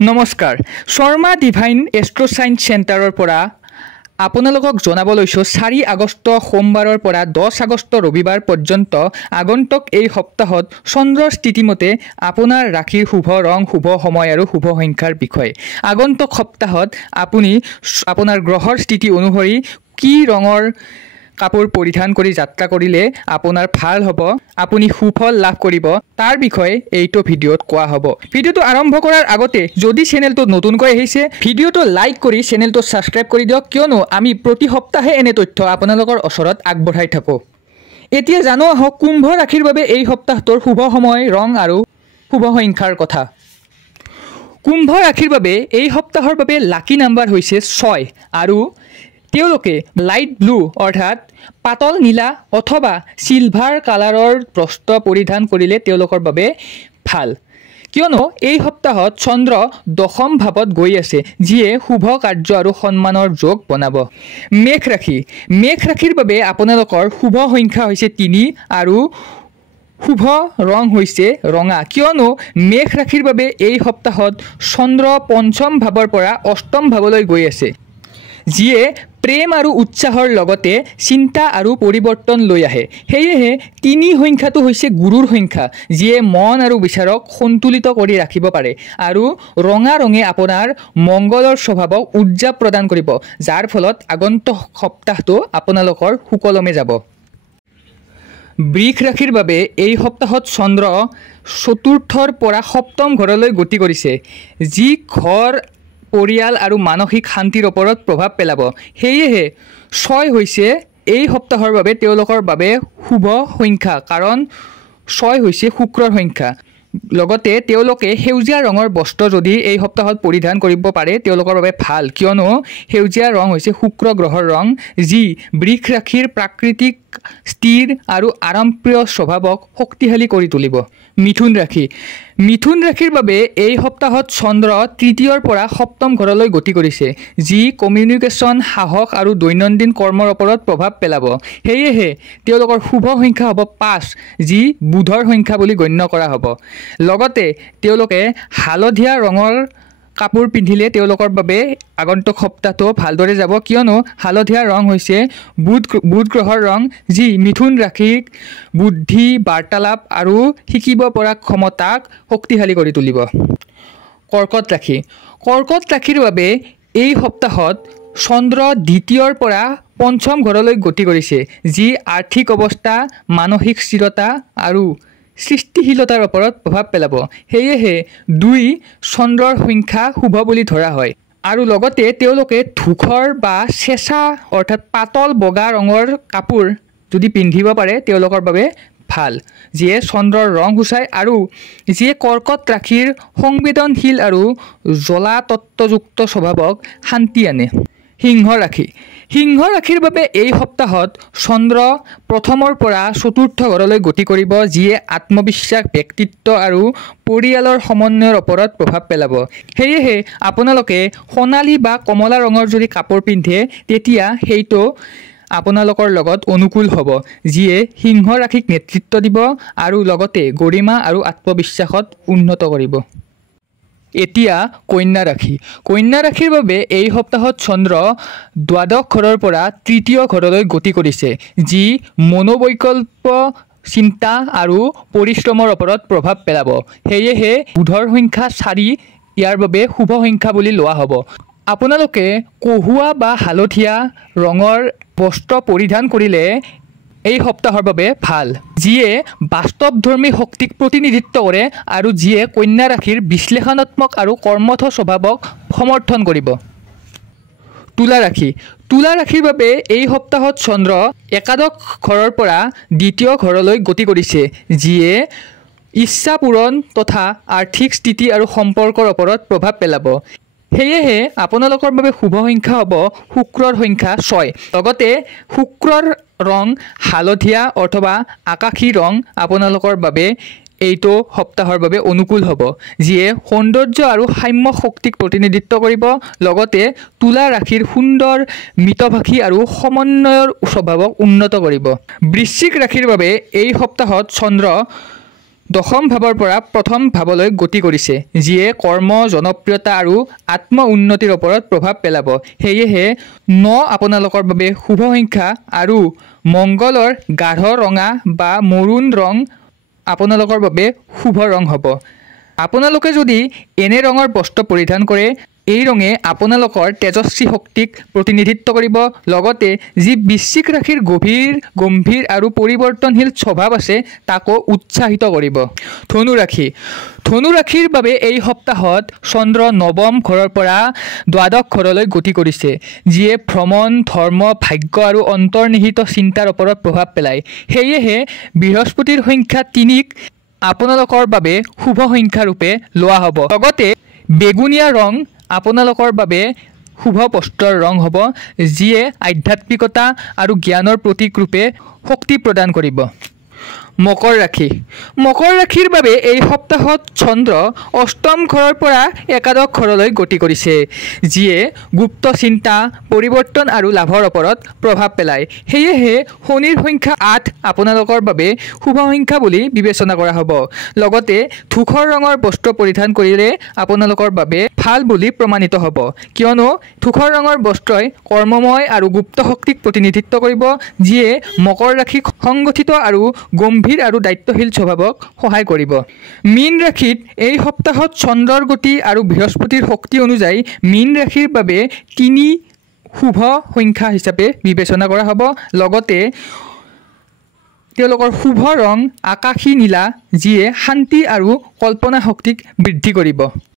নমস্কাৰ Sharma divine Astro science চেণ্টাৰৰ পৰা আপোনালোকক জনাব লৈছো 4 আগষ্ট সোমবাৰৰ পৰা 10 আগষ্ট ৰবিবাৰ পৰ্যন্ত আগন্তুক এই সপ্তাহত চন্দ্ৰৰ স্থিতিমতে আপোনাৰ ৰাশিৰ শুভ ৰং শুভ সময় আৰু শুভ সংখ্যাৰ বিষয় আগন্তুক সপ্তাহত আপুনি আপোনাৰ গ্ৰহৰ স্থিতি অনুসৰি কি ৰঙৰ কাপোৰ পৰিধান কৰি যাত্ৰা কৰিলে আপোনাৰ ভাল হ'ব আপুনি সুফল লাভ কৰিব তাৰ বিষয়ে এইটো ভিডিঅ'ত কোৱা হ'ব ভিডিঅ'টো আৰম্ভ কৰাৰ আগতে যদি চেনেলটো নতুনকৈ আহিছে ভিডিঅ'টো লাইক কৰি চেনেলটো সাবস্ক্ৰাইব কৰি দিয়ক কিয়নো আমি প্ৰতি সপ্তাহে এনে তথ্য আপোনালোকৰ ওচৰত আগবঢ়াই থাকো এতিয়া জানো আহক কুম্ভ ৰাশিৰ বাবে এই সপ্তাহটোৰ শুভ সময় ৰং আৰু শুভ সংখ্যাৰ কথা কুম্ভ ৰাশিৰ বাবে এই সপ্তাহৰ বাবে লাকি নাম্বাৰ হৈছে 6 আৰু তেওঁলোকে লাইট ব্লু অৰ্থাৎ পাতল নীলা অথবা সিলভাৰ কালাৰৰ বস্ত্ৰ পৰিধান কৰিলে তেওঁলোকৰ বাবে ভাল কিয়নো এই সপ্তাহত চন্দ্ৰ দশম ভাৱত গৈ আছে যিয়ে শুভ কাৰ্য আৰু সন্মানৰ যোগ বনাব মেঘ ৰাশিৰ বাবে আপোনালোকৰ শুভ সংখ্যা হৈছে 3 আৰু শুভ ৰং হৈছে ৰঙা কিয়নো মেঘ ৰাশিৰ বাবে এই সপ্তাহত চন্দ্ৰ পঞ্চম ভাৱৰ পৰা অষ্টম ভাৱলৈ গৈ আছে যিয়ে প্ৰেম আৰু উৎসাহৰ লগতে চিন্তা আৰু পৰিৱৰ্তন লৈ আহে হেয়েহে 3 সংখ্যাটো হৈছে গুৰুৰ সংখ্যা যিয়ে মন আৰু বিচাৰক সন্তুলিত কৰি ৰাখিব পাৰে আৰু ৰঙা ৰঙে আপোনাৰ মংগলৰ স্বভাৱক উজ্জীৱ প্ৰদান কৰিব যাৰ ফলত আগন্তুক সপ্তাহটো আপোনালোকৰ সুকলমে যাব বৃষ ৰাশিৰ বাবে এই সপ্তাহত চন্দ্ৰ চতুৰ্থৰ পৰা সপ্তম ঘৰলৈ গতি কৰিছে যি ঘৰ পৰিয়াল আৰু মানসিক শান্তিৰ ওপৰত প্ৰভাৱ পেলাব হেয়েহে 6 হৈছে এই সপ্তাহৰ বাবে তেওঁলোকৰ বাবে শুভ সংখ্যা কাৰণ 6 হৈছে শুক্ৰৰ সংখ্যা লগতে তেওঁলোকে সেউজীয়া ৰঙৰ বস্ত্ৰ যদি এই সপ্তাহত পৰিধান কৰিব পাৰে তেওঁলোকৰ বাবে ভাল কিয়নো সেউজীয়া ৰং হৈছে শুক্ৰ গ্ৰহৰ ৰং যি বৃষ ৰাশিৰ প্ৰাকৃতিক স্থিৰ আৰু আৰামপ্ৰিয় স্বভাৱক শক্তিশালী কৰি তুলিব মিথুন ৰাশিৰ বাবে এই সপ্তাহত চন্দ্ৰ তৃতীয়ৰ পৰা সপ্তম ঘৰলৈ গতি কৰিছে যি কমিউনিকেশ্যন সাহস আৰু দৈনন্দিন কৰ্মৰ ওপৰত প্ৰভাৱ পেলাব হেয়েহে তেওঁলোকৰ শুভ সংখ্যা হ'ব 5 যি বুধৰ সংখ্যা বুলি গণ্য কৰা হ'ব লগতে তেওঁলোকে হালধীয়া ৰঙৰ কাপোৰ পিন্ধিলে তেওঁলোকৰ বাবে আগন্তুক সপ্তাহটো ভালদৰে যাব কিয়নো হালধীয়া ৰং হৈছে বুধ গ্ৰহৰ ৰং যি মিথুন ৰাশিক বুদ্ধি বাৰ্তালাপ আৰু শিকিব পৰা ক্ষমতাক শক্তিশালী কৰি তুলিব কৰ্কট ৰাশিৰ বাবে এই সপ্তাহত চন্দ্ৰ দ্বিতীয়ৰ পৰা পঞ্চম ঘৰলৈ গতি কৰিছে যি আৰ্থিক অৱস্থা মানসিক স্থিৰতা আৰু সৃষ্টিশীলতাৰ ওপৰত প্ৰভাৱ পেলাব হেয়েহে 2 চন্দ্ৰৰ সংখ্যা শুভ বুলি ধৰা হয় আৰু লগতে তেওঁলোকে ধূসৰ বা চেঁচা অৰ্থাৎ পাতল বগা ৰঙৰ কাপোৰ যদি পিন্ধিব পাৰে তেওঁলোকৰ বাবে ভাল যিয়ে চন্দ্ৰৰ ৰং সূচায় আৰু যিয়ে কৰ্কট ৰাশিৰ সংবেদনশীল আৰু জ্বলা তত্ত্বযুক্ত স্বভাৱক শান্তি আনে সিংহ ৰাশিৰ বাবে এই সপ্তাহত চন্দ্ৰ প্ৰথমৰ পৰা চতুৰ্থ ঘৰলৈ গতি কৰিব যিয়ে আত্মবিশ্বাস ব্যক্তিত্ব আৰু পৰিয়ালৰ সমন্বয়ৰ ওপৰত প্ৰভাৱ পেলাব হেয়েহে আপোনালোকে সোণালী বা কমলা ৰঙৰ যদি কাপোৰ পিন্ধে তেতিয়া সেইটো আপোনালোকৰ লগত অনুকূল হ'ব যিয়ে সিংহ ৰাশিক নেতৃত্ব দিব আৰু লগতে গৰিমা আৰু আত্মবিশ্বাসত উন্নত কৰিব এতিয়া কন্যা ৰাশিৰ বাবে এই সপ্তাহত চন্দ্ৰ দ্বাদশ ঘৰৰ পৰা তৃতীয় ঘৰলৈ গতি কৰিছে যি মনোবৈকল্প চিন্তা আৰু পৰিশ্ৰমৰ ওপৰত প্ৰভাৱ পেলাব হেয়েহে বুধৰ সংখ্যা 4 ইয়াৰ বাবে শুভ সংখ্যা বুলি লোৱা হ'ব আপোনালোকে কহুৱা বা হালধীয়া ৰঙৰ বস্ত্ৰ পৰিধান কৰিলে এই সপ্তাহৰ বাবে ভাল যিয়ে বাস্তৱধৰ্মী শক্তিক প্ৰতিনিধিত্ব কৰে আৰু যিয়ে কন্যা ৰাশিৰ বিশ্লেষণাত্মক আৰু কৰ্মঠ স্বভাৱক সমৰ্থন কৰিব তুলা ৰাশিৰ বাবে এই সপ্তাহত চন্দ্ৰ একাদশ ঘৰৰ পৰা দ্বিতীয় ঘৰলৈ গতি কৰিছে যিয়ে ইচ্ছা পূৰণ তথা আৰ্থিক স্থিতি আৰু সম্পৰ্কৰ ওপৰত প্ৰভাৱ পেলাব হেয়েহে আপোনালোকৰ বাবে শুভ সংখ্যা হ'ব শুক্ৰৰ সংখ্যা 6 লগতে শুক্ৰৰ ৰং হালধীয়া অথবা আকাশী ৰং আপোনালোকৰ বাবে এইটো সপ্তাহৰ বাবে অনুকূল হ'ব যিয়ে সৌন্দৰ্য আৰু সাম্য শক্তিক প্ৰতিনিধিত্ব কৰিব লগতে তুলা ৰাশিৰ সুন্দৰ মিতভাষী আৰু সমন্বয়ৰ স্বভাৱক উন্নত কৰিব বৃশ্চিক ৰাশিৰ বাবে এই সপ্তাহত চন্দ্ৰ দশম ভাৱৰ পৰা প্ৰথম ভাৱলৈ গতি কৰিছে, যিয়ে কৰ্ম, জনপ্ৰিয়তা আৰু আত্ম উন্নতিৰ ওপৰত প্ৰভাৱ পেলাব। সেয়েহে ৯ আপোনালোকৰ বাবে শুভ সংখ্যা আৰু মংগলৰ গাঢ় ৰঙা বা মৰুণ ৰং আপোনালোকৰ বাবে শুভ ৰং হ'ব। আপোনালোকে যদি এনে ৰঙৰ বস্ত্ৰ পৰিধান কৰে, এই ৰঙে আপোনালোকৰ তেজস্বী শক্তিক প্ৰতিনিধিত্ব কৰিব, লগতে যি বৃশ্চিক ৰাশিৰ গম্ভীৰ আৰু পৰিৱৰ্তনশীল স্বভাৱ আছে তাকো উৎসাহিত কৰিব। ধনু ৰাশিৰ বাবে এই সপ্তাহত চন্দ্ৰ ৯ম ঘৰৰ পৰা দ্বাদশ ঘৰলৈ গতি কৰিছে, যিয়ে ভ্ৰমণ, ধৰ্ম, ভাগ্য আৰু অন্তৰ্নিহিত চিন্তাৰ ওপৰত প্ৰভাৱ পেলায়। সেয়েহে বৃহস্পতিৰ সংখ্যা ৩ক আপোনালোকৰ বাবে শুভ সংখ্যা ৰূপে লোৱা হ'ব। লগতে বেগুনীয়া ৰং আপোনালোকৰ বাবে শুভ বস্ত্ৰৰ ৰং হ'ব, যিয়ে আধ্যাত্মিকতা আৰু জ্ঞানৰ প্ৰতীক ৰূপে শক্তি প্ৰদান কৰিব। মকৰ ৰাশিৰ বাবে এই সপ্তাহত চন্দ্ৰ ৮ম ঘৰৰ পৰা একাদশ ঘৰলৈ গতি কৰিছে, যিয়ে গুপ্ত চিন্তা, পৰিৱৰ্তন আৰু লাভৰ ওপৰত প্ৰভাৱ পেলায়। সেয়েহে শনিৰ সংখ্যা ৮ আপোনালোকৰ বাবে শুভ সংখ্যা বুলি বিবেচনা কৰা হ'ব। লগতে ধূসৰ ৰঙৰ বস্ত্ৰ পৰিধান কৰিলে আপোনালোকৰ বাবে ভাল বুলি প্ৰমাণিত হ'ব, কিয়নো ধূসৰ ৰঙৰ বস্ত্ৰই কৰ্মময় আৰু গুপ্ত শক্তিক প্ৰতিনিধিত্ব কৰিব, যিয়ে মকৰ ৰাশিক সংগঠিত আৰু গম্ভীৰ আৰু দায়িত্বশীল স্বভাৱক সহায় কৰিব। মীন ৰাশিত এই সপ্তাহত চন্দ্ৰৰ গতি আৰু বৃহস্পতিৰ শক্তি অনুযায়ী মীন ৰাশিৰ বাবে ৩ শুভ সংখ্যা হিচাপে বিবেচনা কৰা হ'ব। লগতে তেওঁলোকৰ শুভ ৰং আকাশী নীলা, যিয়ে শান্তি আৰু কল্পনা শক্তিক বৃদ্ধি কৰিব।